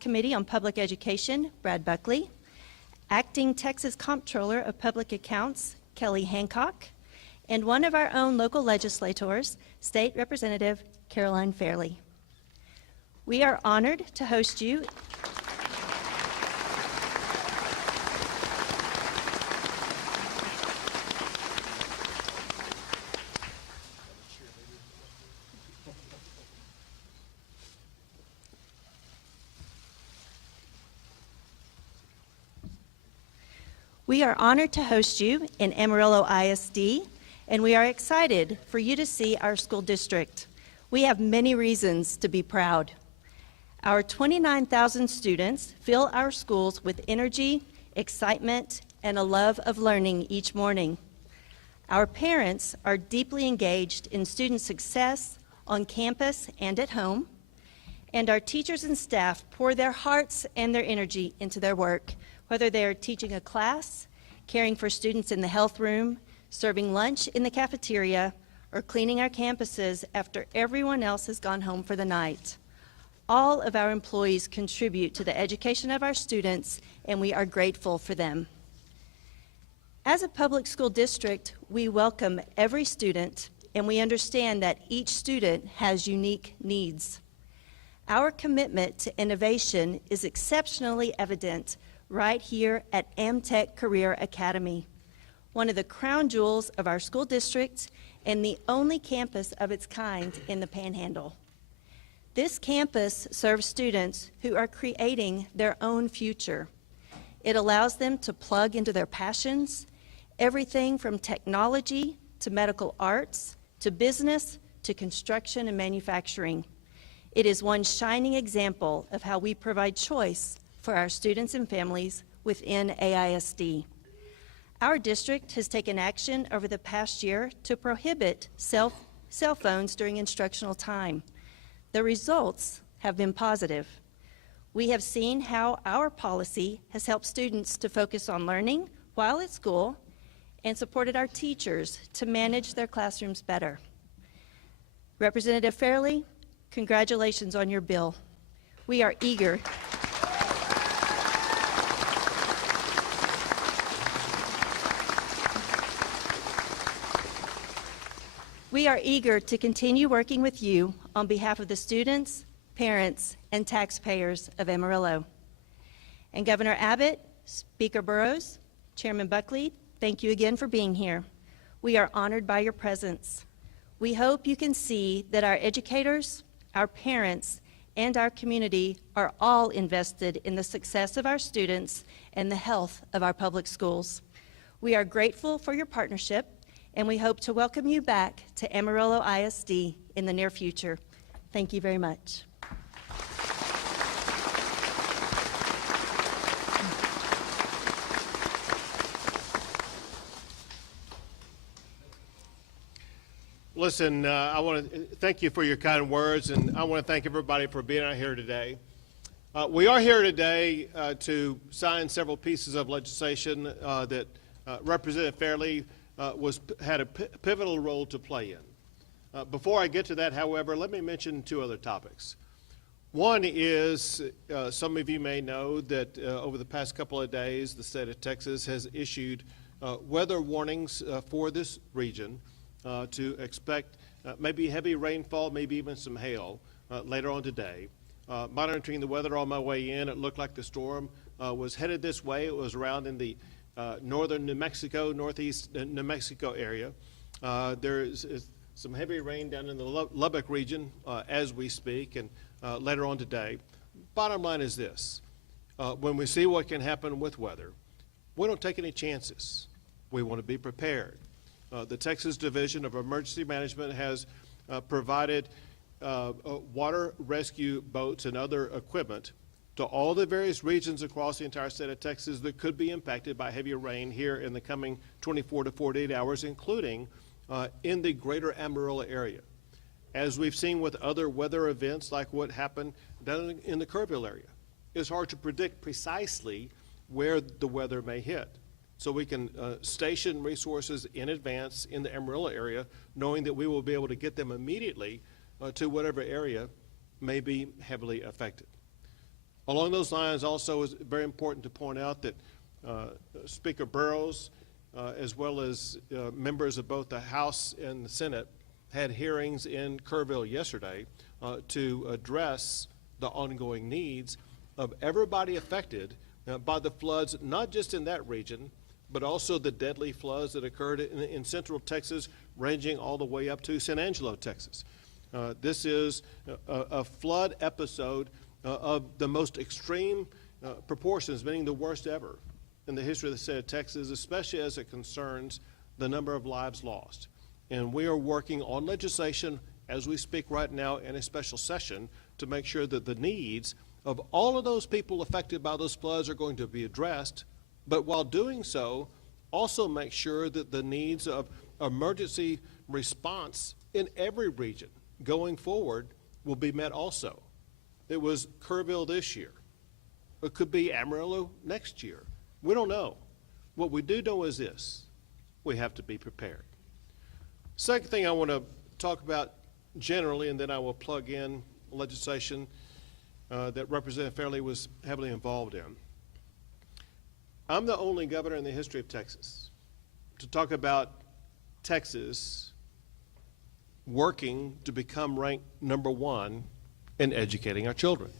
Committee on Public Education, Brad Buckley, Acting Texas Comptroller of Public Accounts, Kelly Hancock, and one of our own local legislators, State Representative Caroline Fairley. We are honored to host you. We are honored to host you in Amarillo ISD, and we are excited for you to see our school district. We have many reasons to be proud. Our 29,000 students fill our schools with energy, excitement, and a love of learning each morning. Our parents are deeply engaged in student success on campus and at home, and our teachers and staff pour their hearts and their energy into their work, whether they are teaching a class, caring for students in the health room, serving lunch in the cafeteria, or cleaning our campuses after everyone else has gone home for the night. All of our employees contribute to the education of our students, and we are grateful for them. As a public school district, we welcome every student, and we understand that each student has unique needs. Our commitment to innovation is exceptionally evident right here at Amtech Career Academy, one of the crown jewels of our school district and the only campus of its kind in the Panhandle. This campus serves students who are creating their own future. It allows them to plug into their passions, everything from technology to medical arts to business to construction and manufacturing. It is one shining example of how we provide choice for our students and families within AISD. Our district has taken action over the past year to prohibit cell phones during instructional time. The results have been positive. We have seen how our policy has helped students to focus on learning while at school and supported our teachers to manage their classrooms better. Representative Fairley, congratulations on your bill. We are eager to continue working with you on behalf of the students, parents, and taxpayers of Amarillo. And Governor Abbott, Speaker Burrows, Chairman Buckley, thank you again for being here. We are honored by your presence. We hope you can see that our educators, our parents, and our community are all invested in the success of our students and the health of our public schools. We are grateful for your partnership, and we hope to welcome you back to Amarillo ISD in the near future. Thank you very much. Listen, I want to thank you for your kind words, and I want to thank everybody for being out here today. We are here today to sign several pieces of legislation that Representative Fairley had a pivotal role to play in. Before I get to that, however, let me mention two other topics. One is, some of you may know that over the past couple of days, the state of Texas has issued weather warnings for this region to expect maybe heavy rainfall, maybe even some hail later on today. Monitoring the weather on my way in, it looked like the storm was headed this way. It was around in the northern New Mexico, northeast New Mexico area. There is some heavy rain down in the Lubbock region as we speak, and later on today. Bottom line is this. When we see what can happen with weather, we don't take any chances. We want to be prepared. The Texas Division of Emergency Management has provided water rescue boats and other equipment to all the various regions across the entire state of Texas that could be impacted by heavier rain here in the coming 24 to 48 hours, including in the greater Amarillo area. As we've seen with other weather events like what happened down in the Kerrville area, it's hard to predict precisely where the weather may hit. So we can station resources in advance in the Amarillo area, knowing that we will be able to get them immediately to whatever area may be heavily affected. Along those lines, also, it's very important to point out that Speaker Burrows, as well as members of both the House and the Senate, had hearings in Kerrville yesterday to address the ongoing needs of everybody affected by the floods, not just in that region, but also the deadly floods that occurred in central Texas, ranging all the way up to San Angelo, Texas. This is a flood episode of the most extreme proportions, meaning the worst ever in the history of the state of Texas, especially as it concerns the number of lives lost. And we are working on legislation as we speak right now in a special session to make sure that the needs of all of those people affected by those floods are going to be addressed, but while doing so, also make sure that the needs of emergency response in every region going forward will be met also. It was Kerrville this year. It could be Amarillo next year. We don't know. What we do know is this: we have to be prepared. Second thing I want to talk about generally, and then I will plug in legislation that Representative Fairley was heavily involved in. I'm the only governor in the history of Texas to talk about Texas working to become ranked #1 in educating our children.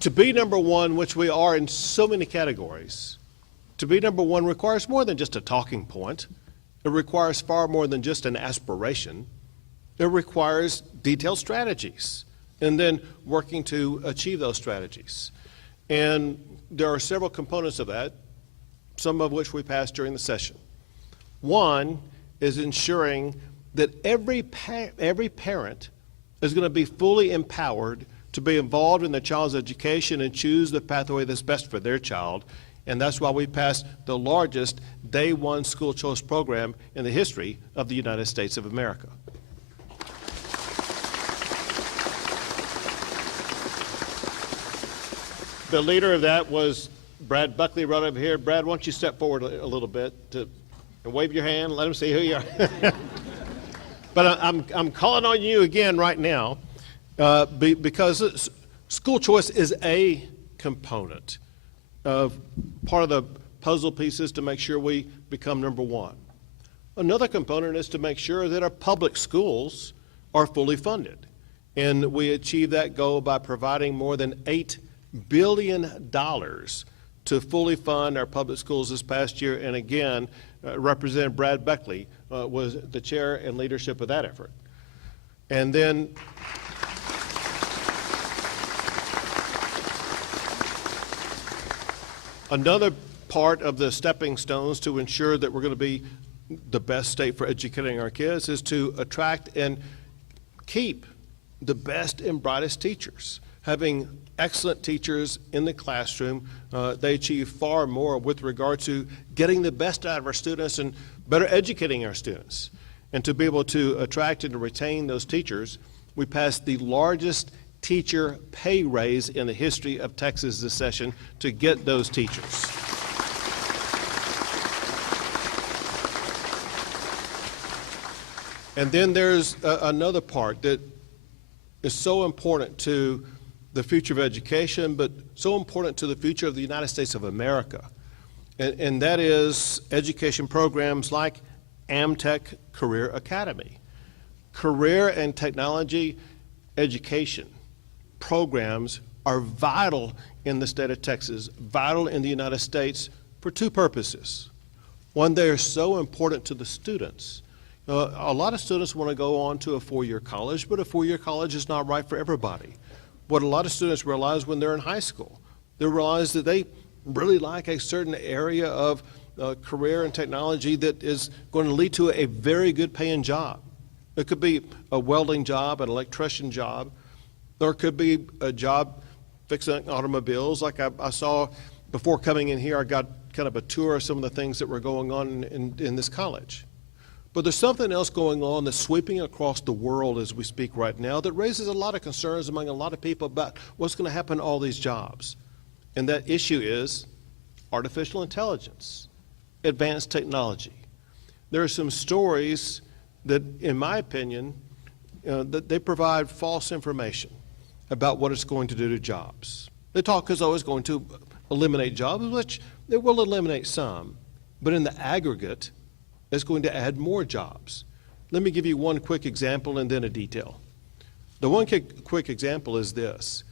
To be #1, which we are in so many categories, to be #1 requires more than just a talking point. It requires far more than just an aspiration. It requires detailed strategies and then working to achieve those strategies. And there are several components of that, some of which we passed during the session. One is ensuring that every parent is going to be fully empowered to be involved in their child's education and choose the pathway that's best for their child. And that's why we passed the largest Day One school choice program in the history of the United States of America. The leader of that was Brad Buckley right over here. Brad, why don't you step forward a little bit and wave your hand, let them see who you are. But I'm calling on you again right now because school choice is a component of part of the puzzle pieces to make sure we become #1. Another component is to make sure that our public schools are fully funded. And we achieve that goal by providing more than $8 billion to fully fund our public schools this past year. And again, Representative Brad Buckley was the chair and leadership of that effort. And then another part of the stepping stones to ensure that we're going to be the best state for educating our kids is to attract and keep the best and brightest teachers. Having excellent teachers in the classroom, they achieve far more with regard to getting the best out of our students and better educating our students. And to be able to attract and to retain those teachers, we passed the largest teacher pay raise in the history of Texas this session to get those teachers. And then there's another part that is so important to the future of education, but so important to the future of the United States of America. And that is education programs like AmTech Career Academy. Career and technology education programs are vital in the state of Texas, vital in the United States for two purposes. One, they are so important to the students. A lot of students want to go on to a four-year college, but a four-year college is not right for everybody. What a lot of students realize when they're in high school, they realize that they really like a certain area of career and technology that is going to lead to a very good paying job. It could be a welding job, an electrician job, or it could be a job fixing automobiles. Like I saw before coming in here, I got kind of a tour of some of the things that were going on in this college. But there's something else going on that's sweeping across the world as we speak right now that raises a lot of concerns among a lot of people about what's going to happen to all these jobs. And that issue is artificial intelligence, advanced technology. there are some stories that, in my opinion, that they provide false information about what it's going to do to jobs. They talk as though it's going to eliminate jobs, which it will eliminate some, but in the aggregate, it's going to add more jobs. Let me give you one quick example and then a detail. The one quick example is this.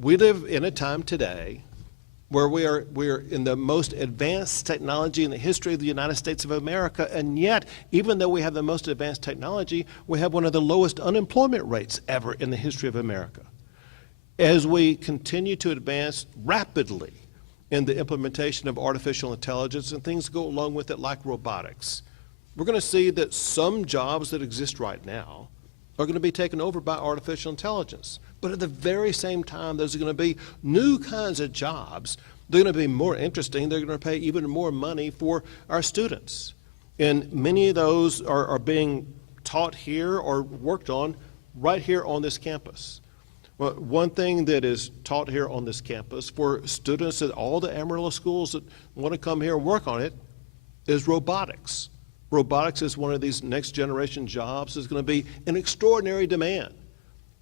We live in a time today where we are in the most advanced technology in the history of the United States of America, and yet, even though we have the most advanced technology, we have one of the lowest unemployment rates ever in the history of America. As we continue to advance rapidly in the implementation of artificial intelligence and things go along with it like robotics, we're going to see that some jobs that exist right now are going to be taken over by artificial intelligence. But at the very same time, there's going to be new kinds of jobs. They're going to be more interesting. They're going to pay even more money for our students. And many of those are being taught here or worked on right here on this campus. Well, one thing that is taught here on this campus for students at all the Amarillo schools that want to come here and work on it is robotics. Robotics is one of these next generation jobs that's going to be in extraordinary demand.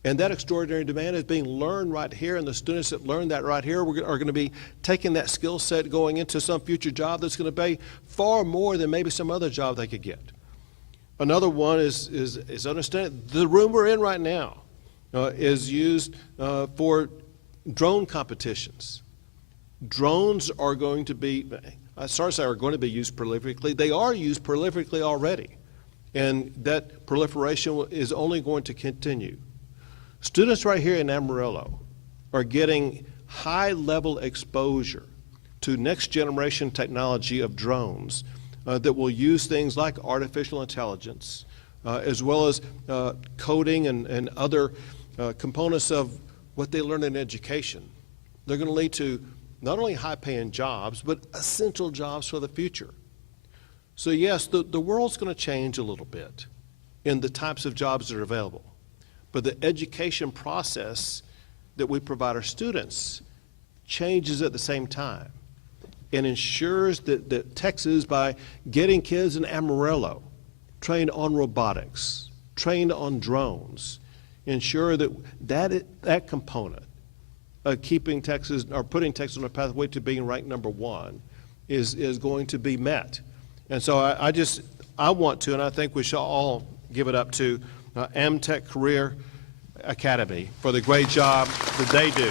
And that extraordinary demand is being learned right here, and the students that learn that right here are going to be taking that skill set going into some future job that's going to pay far more than maybe some other job they could get. Another one is understand the room we're in right now is used for drone competitions. Drones are going to be, are going to be used prolifically. They are used prolifically already, and that proliferation is only going to continue. Students right here in Amarillo are getting high-level exposure to next-generation technology of drones that will use things like artificial intelligence, as well as coding and other components of what they learn in education. They're going to lead to not only high-paying jobs, but essential jobs for the future. So yes, the world's going to change a little bit in the types of jobs that are available. But the education process that we provide our students changes at the same time and ensures that Texas, by getting kids in Amarillo trained on robotics, trained on drones, ensure that component of keeping Texas or putting Texas on a pathway to being ranked #1 is going to be met. And so I want to, and I think we should all give it up to Amtech Career Academy for the great job that they do.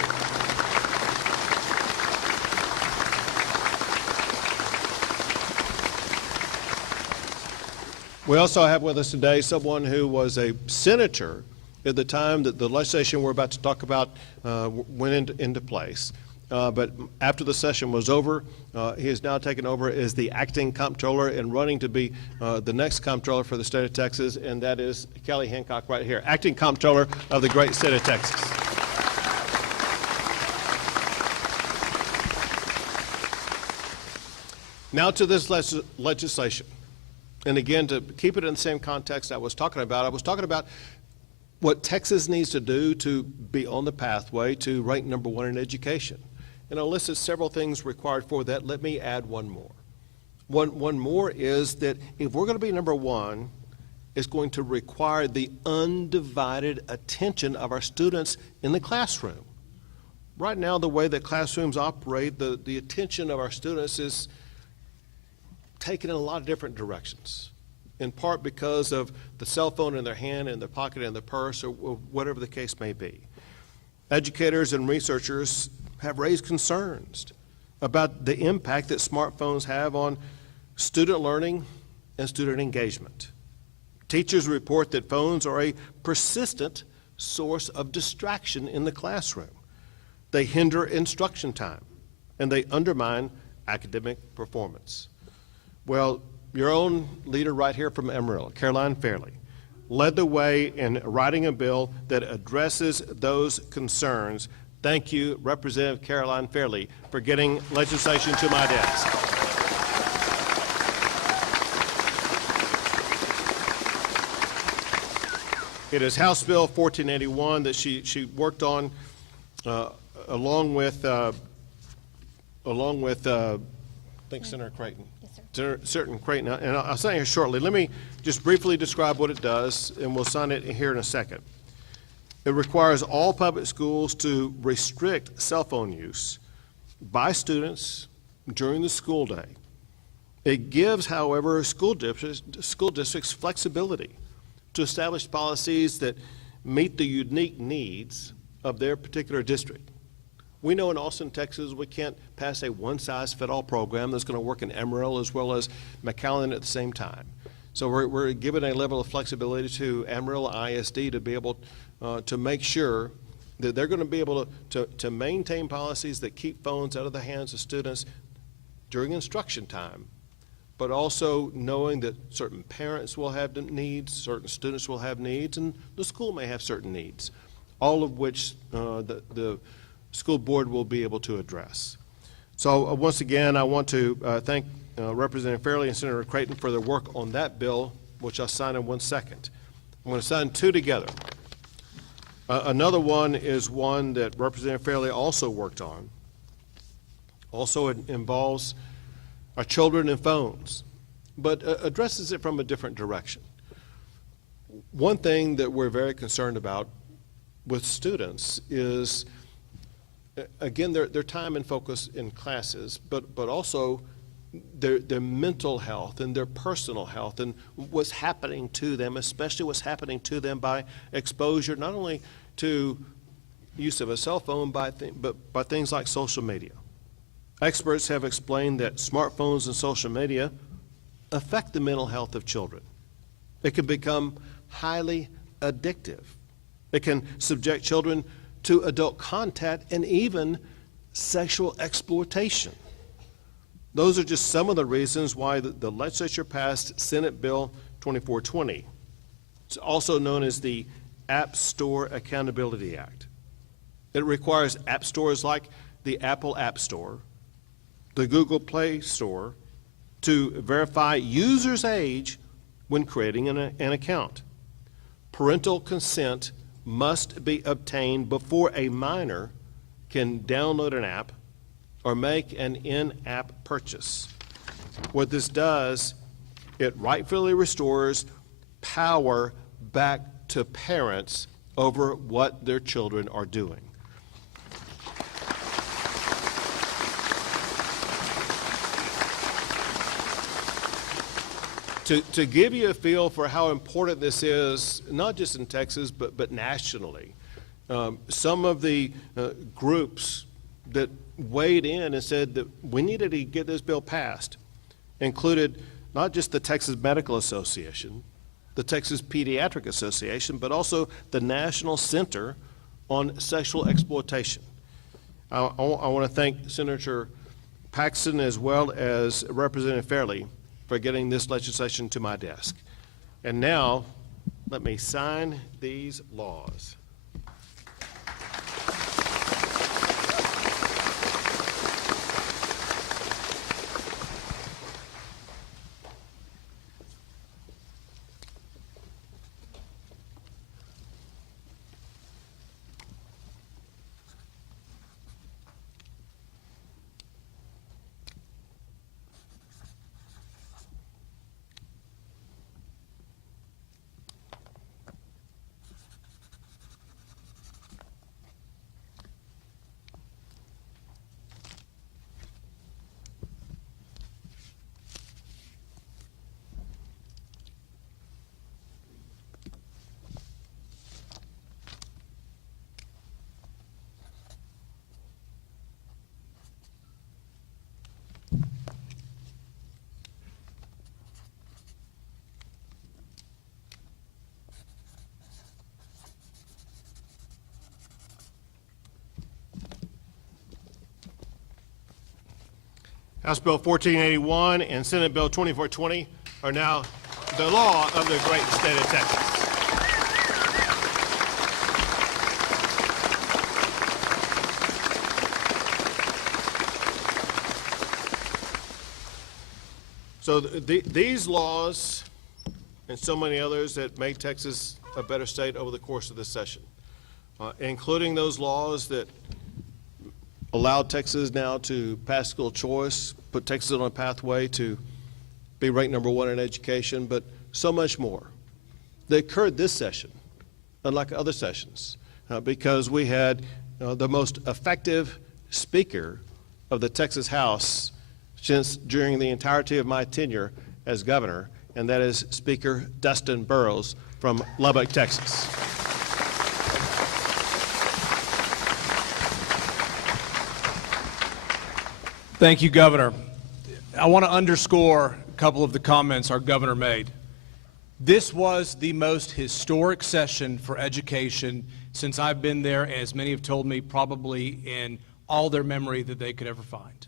We also have with us today someone who was a senator at the time that the legislation we're about to talk about went into place. But after the session was over, he has now taken over as the acting comptroller and running to be the next comptroller for the state of Texas, and that is Kelly Hancock right here, acting comptroller of the great state of Texas. Now to this legislation. And again, to keep it in the same context I was talking about what Texas needs to do to be on the pathway to rank #1 in education. And I listed several things required for that. Let me add one more. One more is that if we're going to be #1, it's going to require the undivided attention of our students in the classroom. Right now, the way that classrooms operate, the attention of our students is taken in a lot of different directions, in part because of the cell phone in their hand, in their pocket, in their purse, or whatever the case may be. Educators and researchers have raised concerns about the impact that smartphones have on student learning and student engagement. Teachers report that phones are a persistent source of distraction in the classroom. They hinder instruction time, and they undermine academic performance. Well, your own leader right here from Amarillo, Caroline Fairley, led the way in writing a bill that addresses those concerns. Thank you, Representative Caroline Fairley, for getting legislation to my desk. It is House Bill 1481 that she worked on along with I think Senator Creighton. Yes, sir. certain Creighton, and I'll say here shortly. Let me just briefly describe what it does, and we'll sign it here in a second. It requires all public schools to restrict cell phone use by students during the school day. It gives, however, school districts flexibility to establish policies that meet the unique needs of their particular district. We know in Austin, Texas, we can't pass a one-size-fit-all program that's going to work in Amarillo as well as McAllen at the same time. So we're giving a level of flexibility to Amarillo ISD to be able to make sure that they're going to be able to maintain policies that keep phones out of the hands of students during instruction time, but also knowing that certain parents will have needs, certain students will have needs, and the school may have certain needs, all of which the school board will be able to address. So once again, I want to thank Representative Fairley and Senator Creighton for their work on that bill, which I'll sign in 1 second. I'm going to sign two together. Another one is one that Representative Fairley also worked on. Also, it involves our children and phones, but addresses it from a different direction. One thing that we're very concerned about with students is, again, their time and focus in classes, but also their mental health and their personal health and what's happening to them, especially what's happening to them by exposure, not only to use of a cell phone, but by things like social media. Experts have explained that smartphones and social media affect the mental health of children. It can become highly addictive. It can subject children to adult contact and even sexual exploitation. Those are just some of the reasons why the legislature passed Senate Bill 2420. It's also known as the App Store Accountability Act. It requires app stores like the Apple App Store, the Google Play Store, to verify users' age when creating an account. Parental consent must be obtained before a minor can download an app or make an in-app purchase. What this does, it rightfully restores power back to parents over what their children are doing. To give you a feel for how important this is, not just in Texas, but nationally, some of the groups that weighed in and said that we needed to get this bill passed included not just the Texas Medical Association, the Texas Pediatric Association, but also the National Center on Sexual Exploitation. I want to thank Senator Paxton as well as Representative Fairley for getting this legislation to my desk. And now, let me sign these laws. House Bill 1481 and Senate Bill 2420 are now the law of the great state of Texas. So these laws and so many others that made Texas a better state over the course of this session, including those laws that allowed Texas now to pass school choice, put Texas on a pathway to be ranked #1 in education, but so much more. They occurred this session, unlike other sessions, because we had the most effective speaker of the Texas House since during the entirety of my tenure as governor, and that is Speaker Dustin Burrows from Lubbock, Texas. Thank you, Governor. I want to underscore a couple of the comments our governor made. This was the most historic session for education since I've been there, and as many have told me, probably in all their memory that they could ever find.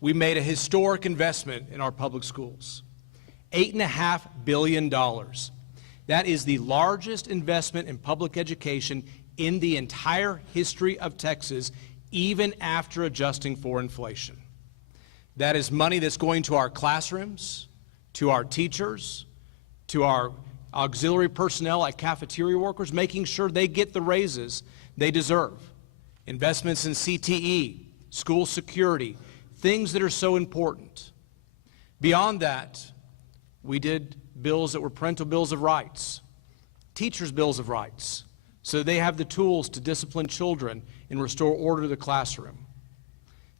We made a historic investment in our public schools, $8.5 billion. That is the largest investment in public education in the entire history of Texas, even after adjusting for inflation. That is money that's going to our classrooms, to our teachers, to our auxiliary personnel like cafeteria workers, making sure they get the raises they deserve. Investments in CTE, school security, things that are so important. Beyond that, we did bills that were parental bills of rights, teachers' bills of rights, so they have the tools to discipline children and restore order to the classroom.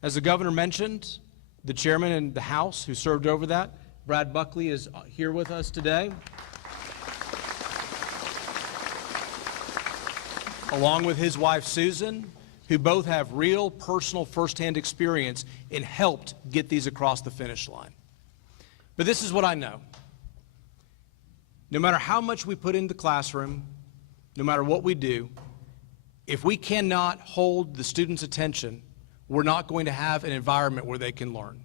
As the governor mentioned, the chairman in the House who served over that, Brad Buckley, is here with us today, along with his wife Susan, who both have real personal firsthand experience and helped get these across the finish line. But this is what I know. No matter how much we put into the classroom, no matter what we do, if we cannot hold the students' attention, we're not going to have an environment where they can learn.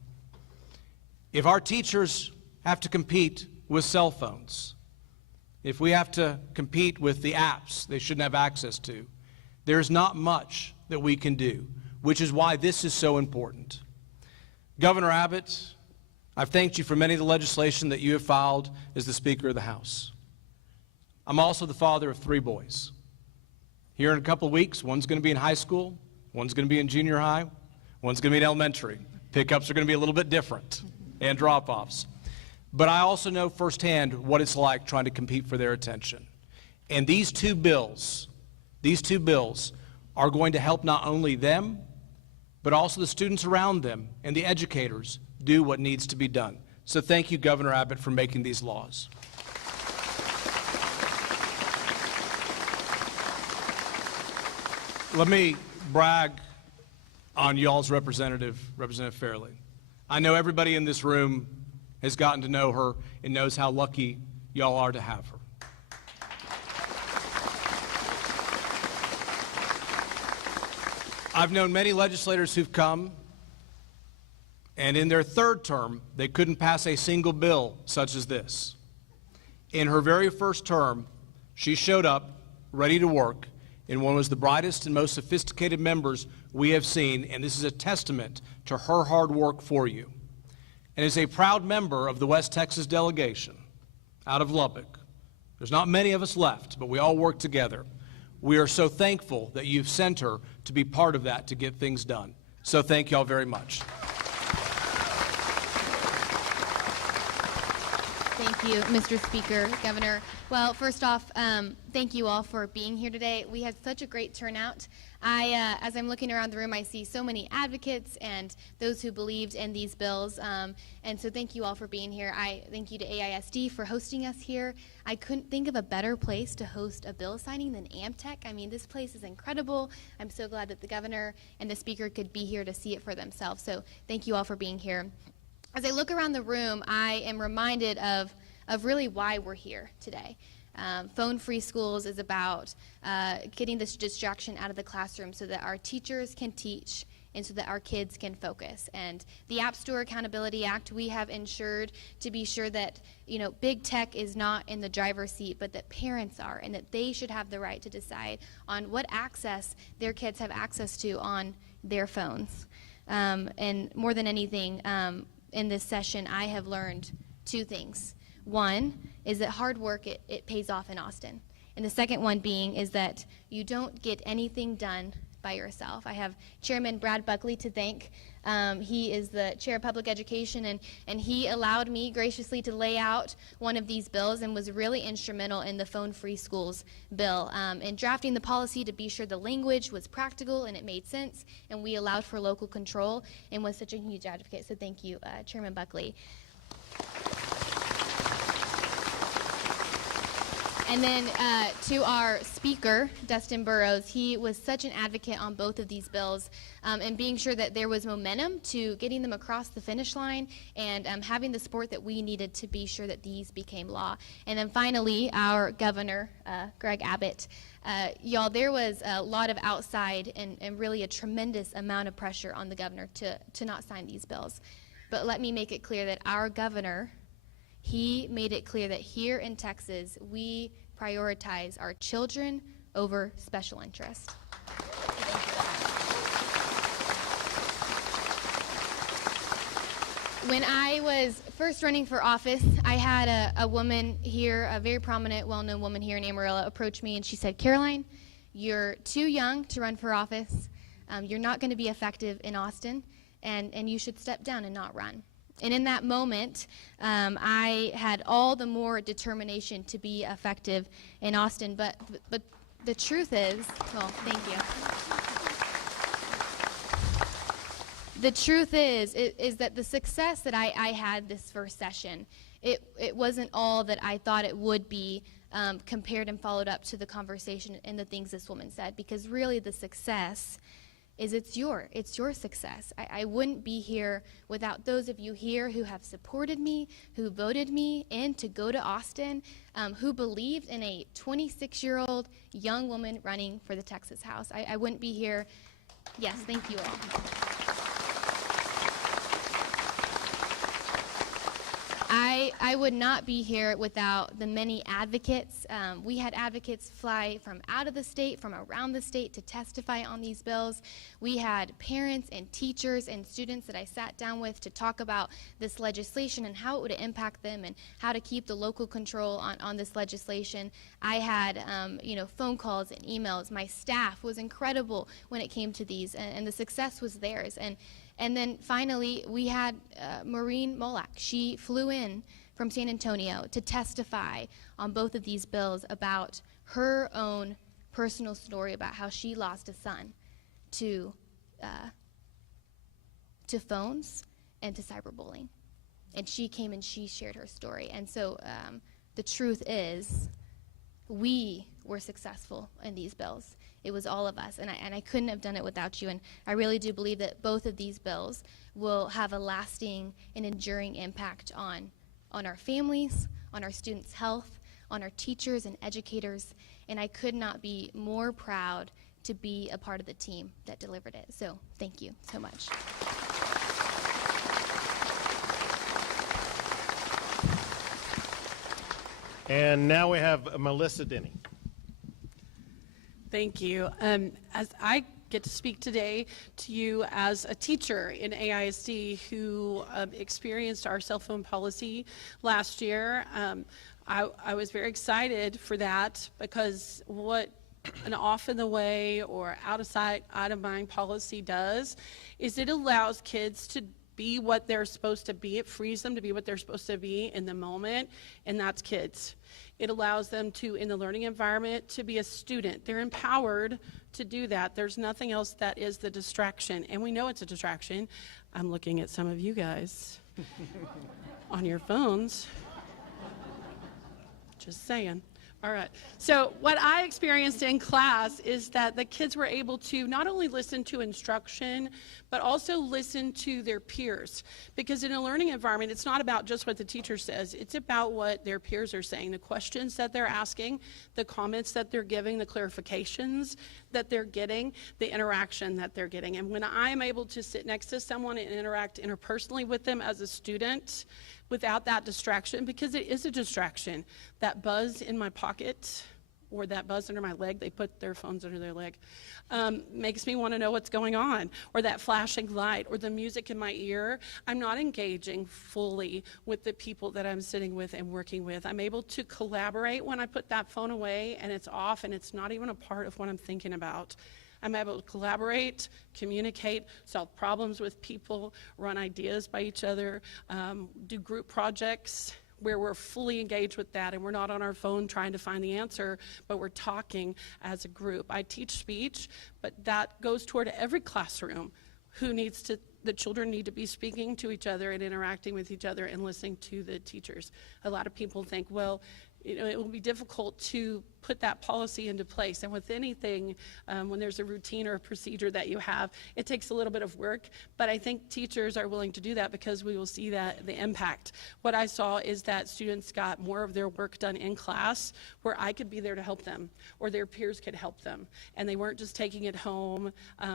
If our teachers have to compete with cell phones, if we have to compete with the apps they shouldn't have access to, there's not much that we can do, which is why this is so important. Governor Abbott, I've thanked you for many of the legislation that you have filed as the Speaker of the House. I'm also the father of 3 boys. Here in a couple of weeks, one's going to be in high school, one's going to be in junior high, one's going to be in elementary. Pickups are going to be a little bit different, and drop-offs. But I also know firsthand what it's like trying to compete for their attention. And these two bills are going to help not only them, but also the students around them and the educators do what needs to be done. So thank you, Governor Abbott, for making these laws. Let me brag on y'all's Representative Fairley. I know everybody in this room has gotten to know her and knows how lucky y'all are to have her. I've known many legislators who've come, and in their 3rd term, they couldn't pass a single bill such as this. In her very first term, she showed up, ready to work, and one was the brightest and most sophisticated members we have seen, and this is a testament to her hard work for you. And as a proud member of the West Texas delegation out of Lubbock, there's not many of us left, but we all work together. We are so thankful that you've sent her to be part of that to get things done. So thank you all very much. Thank you, Mr. Speaker, Governor. Well, first off, thank you all for being here today. We had such a great turnout. As I'm looking around the room, I see so many advocates and those who believed in these bills. And so thank you all for being here. I thank you to AISD for hosting us here. I couldn't think of a better place to host a bill signing than Amtech. I mean, this place is incredible. I'm so glad that the governor and the speaker could be here to see it for themselves. So thank you all for being here. As I look around the room, I am reminded of really why we're here today. Phone-free schools is about getting this distraction out of the classroom so that our teachers can teach and so that our kids can focus. And the App Store Accountability Act, we have ensured to be sure that, you know, big tech is not in the driver's seat, but that parents are, and that they should have the right to decide on what access their kids have access to on their phones. And more than anything, in this session, I have learned 2 things. One is that hard work, it pays off in Austin. And the second one being is that you don't get anything done by yourself. I have Chairman Brad Buckley to thank. He is the chair of public education, and he allowed me graciously to lay out one of these bills and was really instrumental in the phone-free schools bill, in drafting the policy to be sure the language was practical and it made sense, and we allowed for local control, and was such a huge advocate. So thank you, Chairman Buckley. And then to our speaker, Dustin Burrows, he was such an advocate on both of these bills, and being sure that there was momentum to getting them across the finish line, and having the support that we needed to be sure that these became law. And then finally, our governor, Greg Abbott. Y'all, there was a lot of outside and really a tremendous amount of pressure on the governor to not sign these bills. But let me make it clear that our governor, he made it clear that here in Texas, we prioritize our children over special interest. When I was first running for office, I had a woman here, a very prominent, well-known woman here in Amarillo, approach me, and she said, "Caroline, you're too young to run for office. You're not going to be effective in Austin, and you should step down and not run." And in that moment, I had all the more determination to be effective in Austin. But the truth is, well, thank you. The truth is that the success that I had this first session, it wasn't all that I thought it would be, compared and followed up to the conversation and the things this woman said. Because really the success is it's your success. I wouldn't be here without those of you here who have supported me, who voted me in to go to Austin, who believed in a 26-year-old young woman running for the Texas House. I wouldn't be here. Yes, thank you all. I would not be here without the many advocates. We had advocates fly from out of the state, from around the state to testify on these bills. We had parents and teachers and students that I sat down with to talk about this legislation and how it would impact them and how to keep the local control on this legislation. I had phone calls and emails. My staff was incredible when it came to these, and the success was theirs. And then finally, we had Maureen Molak. She flew in from San Antonio to testify on both of these bills about her own personal story about how she lost a son to phones and to cyberbullying. And she came and she shared her story. And so the truth is, we were successful in these bills. It was all of us, and I couldn't have done it without you. And I really do believe that both of these bills will have a lasting and enduring impact on our families, on our students' health, on our teachers and educators. And I could not be more proud to be a part of the team that delivered it. So thank you so much. And now we have Melissa Denny. Thank you. As I get to speak today to you as a teacher in AISD who experienced our cell phone policy last year, I was very excited for that, because what an off in the way or out of sight, out of mind policy does is it allows kids to be what they're supposed to be. It frees them to be what they're supposed to be in the moment, and that's kids. It allows them to, in the learning environment, to be a student. They're empowered to do that. There's nothing else that is the distraction, and we know it's a distraction. I'm looking at some of you guys on your phones. Just saying. All right. So what I experienced in class is that the kids were able to not only listen to instruction, but also listen to their peers. Because in a learning environment, it's not about just what the teacher says. It's about what their peers are saying, the questions that they're asking, the comments that they're giving, the clarifications that they're getting, the interaction that they're getting. And when I'm able to sit next to someone and interact interpersonally with them as a student, without that distraction, because it is a distraction. That buzz in my pocket or that buzz under my leg, they put their phones under their leg, makes me want to know what's going on, or that flashing light, or the music in my ear. I'm not engaging fully with the people that I'm sitting with and working with. I'm able to collaborate when I put that phone away and it's off and it's not even a part of what I'm thinking about. I'm able to collaborate, communicate, solve problems with people, run ideas by each other, do group projects where we're fully engaged with that and we're not on our phone trying to find the answer, but we're talking as a group. I teach speech, but that goes toward every classroom the children need to be speaking to each other and interacting with each other and listening to the teachers. A lot of people think, well, it will be difficult to put that policy into place. And with anything, when there's a routine or a procedure that you have, it takes a little bit of work. But I think teachers are willing to do that because we will see that the impact. What I saw is that students got more of their work done in class where I could be there to help them or their peers could help them. And they weren't just taking it home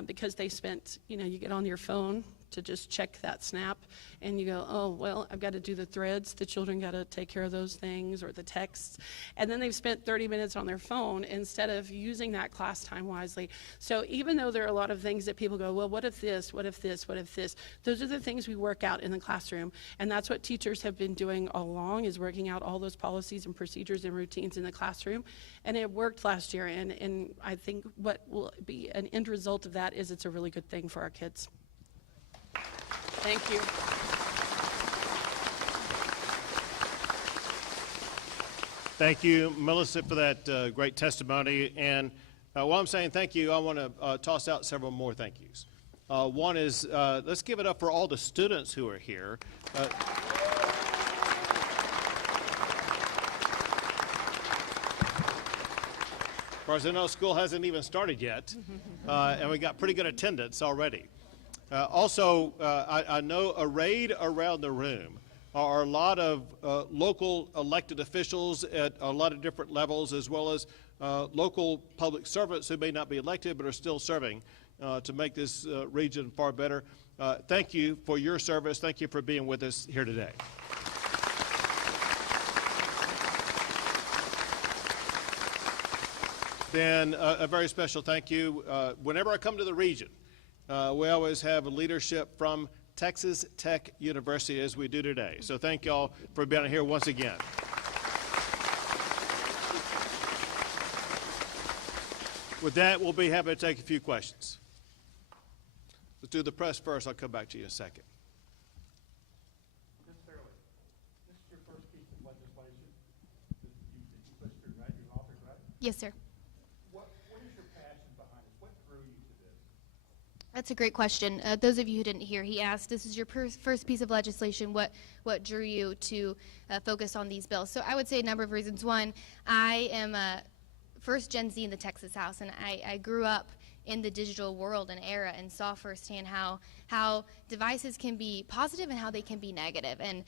because they spent, you get on your phone to just check that snap and you go, oh, well, I've got to do the threads. The children got to take care of those things or the texts. And then they've spent 30 minutes on their phone instead of using that class time wisely. So even though there are a lot of things that people go, well, what if this, what if this, what if this? Those are the things we work out in the classroom. And that's what teachers have been doing all along, is working out all those policies and procedures and routines in the classroom. And it worked last year. And I think what will be an end result of that is it's a really good thing for our kids. Thank you. Thank you, Melissa, for that great testimony. And while I'm saying thank you, I want to toss out several more thank yous. One is, let's give it up for all the students who are here. As far as I know, school hasn't even started yet, and we got pretty good attendance already. Also, I know arrayed around the room are a lot of local elected officials at a lot of different levels, as well as local public servants who may not be elected but are still serving to make this region far better. Thank you for your service. Thank you for being with us here today. Then a very special thank you. Whenever I come to the region, we always have leadership from Texas Tech University, as we do today. So thank y'all for being here once again. With that, we'll be happy to take a few questions. Let's do the press first. I'll come back to you in a second. Ms. Fairley, this is your first piece of legislation that you listed, right? You authored, right? Yes, sir. What is your passion behind this? What drew you to this? That's a great question. Those of you who didn't hear, he asked, this is your first piece of legislation. What drew you to focus on these bills? So I would say a number of reasons. One, I am first Gen Z in the Texas House, and I grew up in the digital world and era and saw firsthand how devices can be positive and how they can be negative. And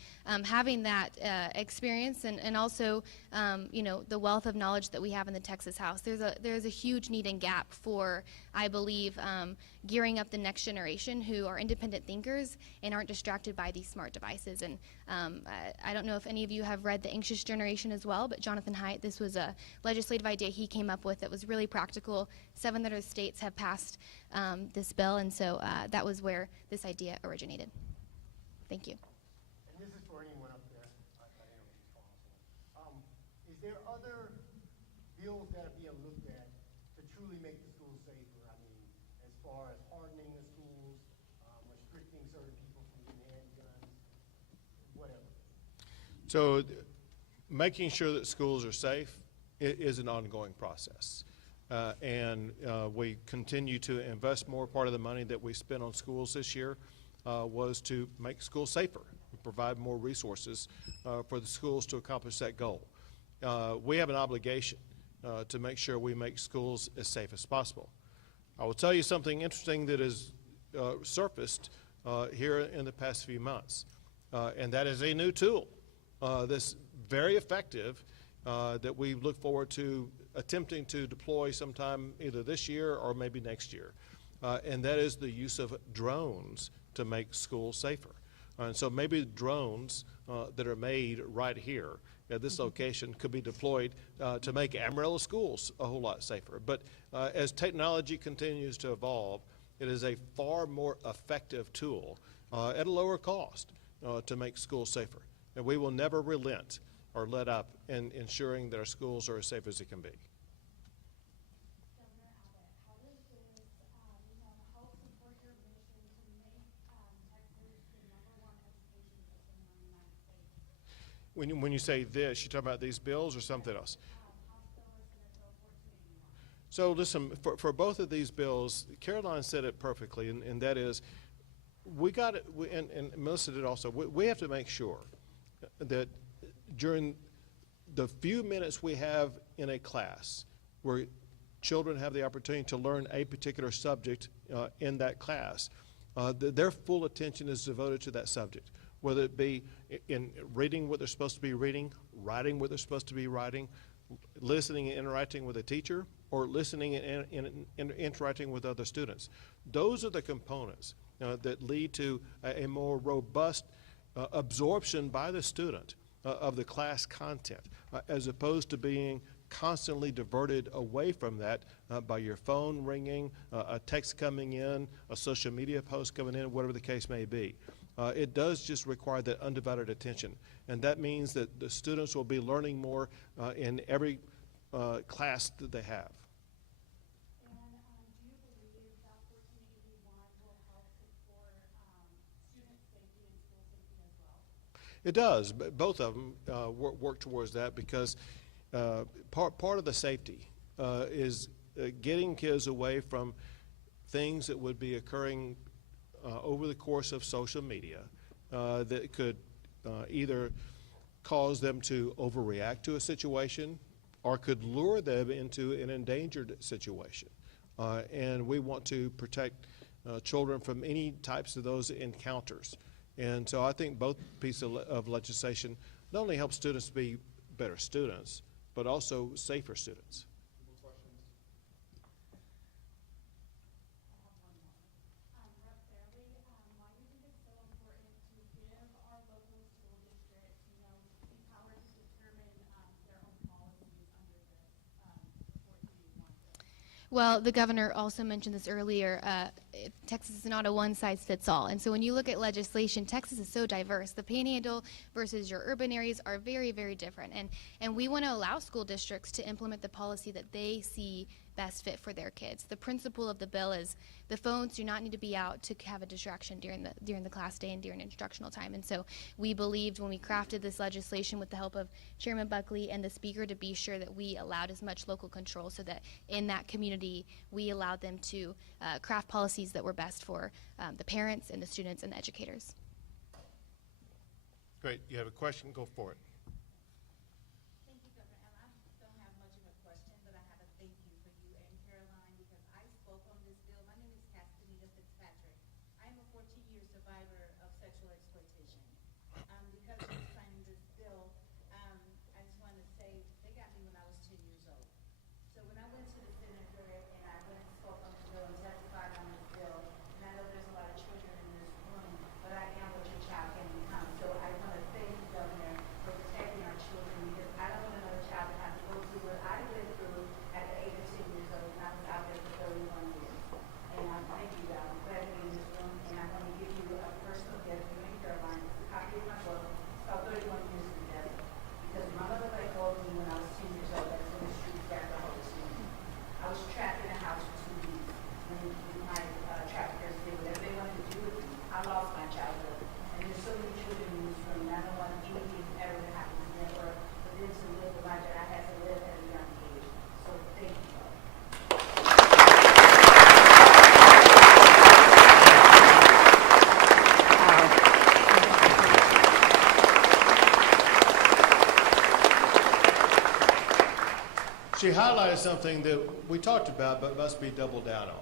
having that experience and also the wealth of knowledge that we have in the Texas House, there's a huge need and gap for, I believe, gearing up the next generation who are independent thinkers and aren't distracted by these smart devices. And I don't know if any of you have read The Anxious Generation as well, but Jonathan Haidt, this was a legislative idea he came up with that was really practical. 7 other states have passed this bill, and so that was where this idea originated. Thank you. And this is for anyone up there. I am responsible. Is there other bills that are being looked at to truly make the schools safer? I mean, as far as hardening the schools, restricting certain people from getting handguns, whatever. So making sure that schools are safe is an ongoing process. And we continue to invest more. Part of the money that we spent on schools this year was to make schools safer, provide more resources for the schools to accomplish that goal. We have an obligation to make sure we make schools as safe as possible. I will tell you something interesting that has surfaced here in the past few months, and that is a new tool that's very effective that we look forward to attempting to deploy sometime either this year or maybe next year, and that is the use of drones to make schools safer. And so maybe drones that are made right here at this location could be deployed to make Amarillo schools a whole lot safer. But as technology continues to evolve, it is a far more effective tool at a lower cost to make schools safer. And we will never relent or let up in ensuring that our schools are as safe as they can be. Governor Abbott, how does this When you say this, you talking about these bills or something else? So listen, for both of these bills, Caroline said it perfectly, and that is, we got it, and Melissa did also, we have to make sure that during the few minutes we have in a class where children have the opportunity to learn a particular subject in that class, their full attention is devoted to that subject, whether it be in reading what they're supposed to be reading, writing what they're supposed to be writing, listening and interacting with a teacher, or listening and interacting with other students. Those are the components that lead to a more robust absorption by the student of the class content, as opposed to being constantly diverted away from that by your phone ringing, a text coming in, a social media post coming in, whatever the case may be. It does just require that undivided attention, and that means that the students will be learning more in every class that they have. And do you believe that 1481 will help support student safety and school safety as well? It does. Both of them work towards that, because part of the safety is getting kids away from things that would be occurring over the course of social media that could either cause them to overreact to a situation or could lure them into an endangered situation. And we want to protect children from any types of those encounters. And so I think both pieces of legislation not only help students be better students, but also safer students. Rep. Fairley, why do you think it's so important to give our local school districts, the power to determine their own policies under this 1481 bill? Well, the governor also mentioned this earlier. Texas is not a one-size-fits-all. And so when you look at legislation, Texas is so diverse. The Panhandle versus your urban areas are very, very different. And we want to allow school districts to implement the policy that they see best fit for their kids. The principle of the bill is the phones do not need to be out to have a distraction during the class day and during instructional time. And so we believed when we crafted this legislation with the help of Chairman Buckley and the Speaker to be sure that we allowed as much local control so that in that community we allowed them to craft policies that were best for the parents and the students and the educators. Great. You have a question? Go for it. Thank you, Governor. And I don't have much of a question, but I have a thank you for you and Caroline, because I spoke on this bill. My name is Castaneda Fitzpatrick. I am a 14-year survivor of sexual exploitation. Because of signing this bill, I just wanted to say they got me when I was 10 years old. So when I went to the senator and I went and spoke on the bill and testified on this bill, and I know there's a lot of children in this room, but I am what your child can become. So I want to thank you, Governor, for protecting our children, because I don't want another child to have to go through what I went through at the age of 10 years old, and I was out there for 31 years. And I thank you, God. I'm glad to be in this room, and I want to give you a personal gift, you and Caroline. It's a copy of my book. It's called 31 Years Together. Because my mother let go of me when I was 10 years old. I was in the streets back the Holy Spirit. I was trapped in a house for 2 weeks when my traffickers did whatever they wanted to do with me. I lost my childhood. And there's so many children in this room, and I don't want anything ever to happen to them or for them to live the life that I had to live at a young age. So thank you, God. She highlighted something that we talked about but must be doubled down on.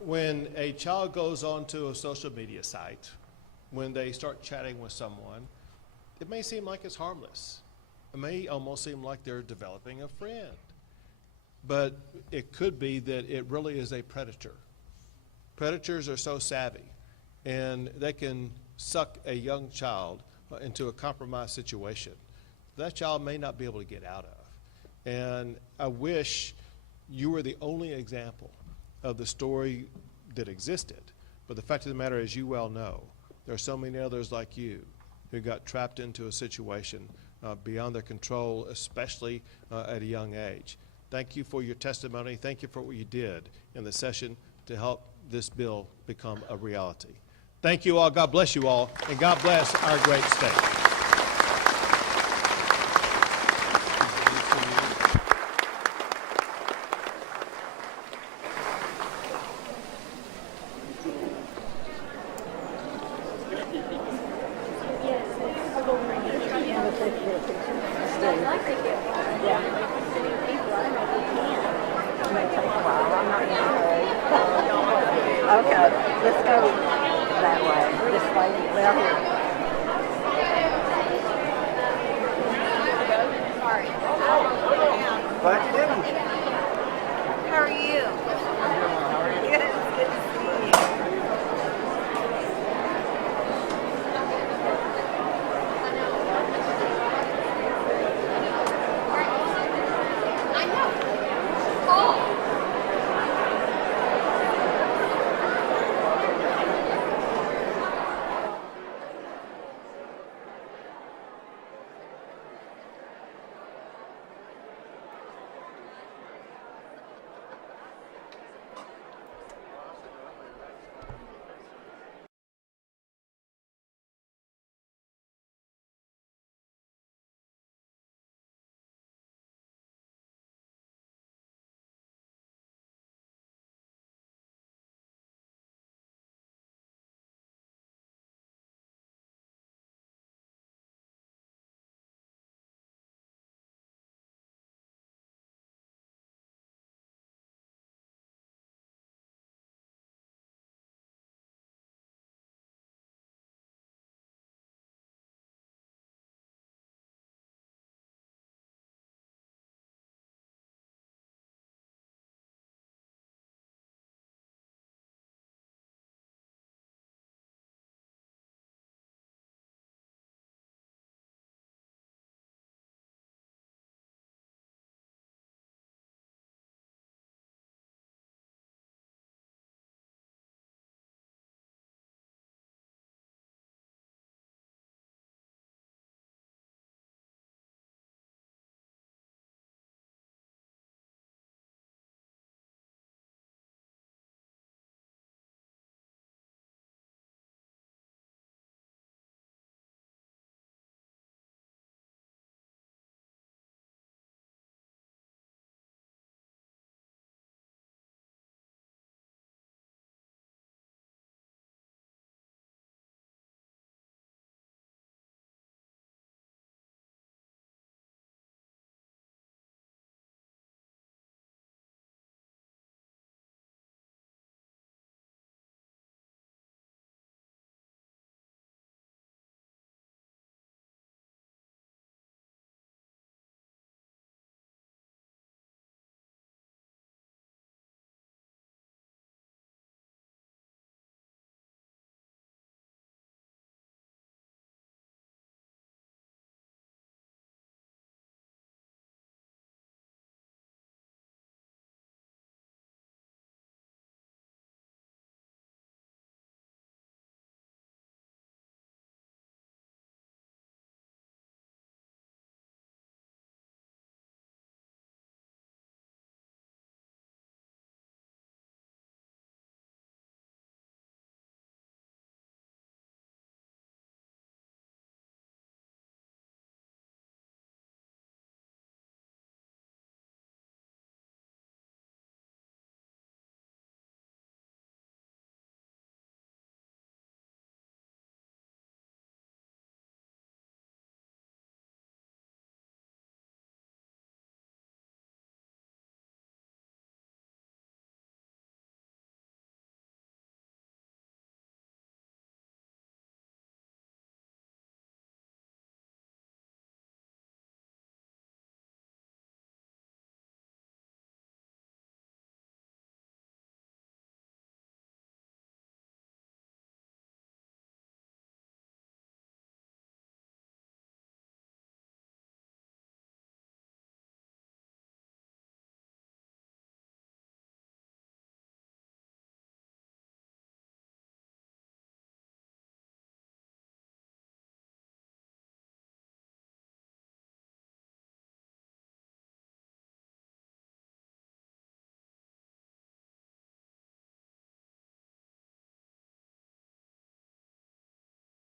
When a child goes onto a social media site, when they start chatting with someone, it may seem like it's harmless. It may almost seem like they're developing a friend. But it could be that it really is a predator. Predators are so savvy, and they can suck a young child into a compromised situation that child may not be able to get out of. And I wish you were the only example of the story that existed. But the fact of the matter is, you well know, there are so many others like you who got trapped into a situation beyond their control, especially at a young age. Thank you for your testimony. Thank you for what you did in the session to help this bill become a reality. Thank you all. God bless you all. And God bless our great state. Let's go that way, this way, well here.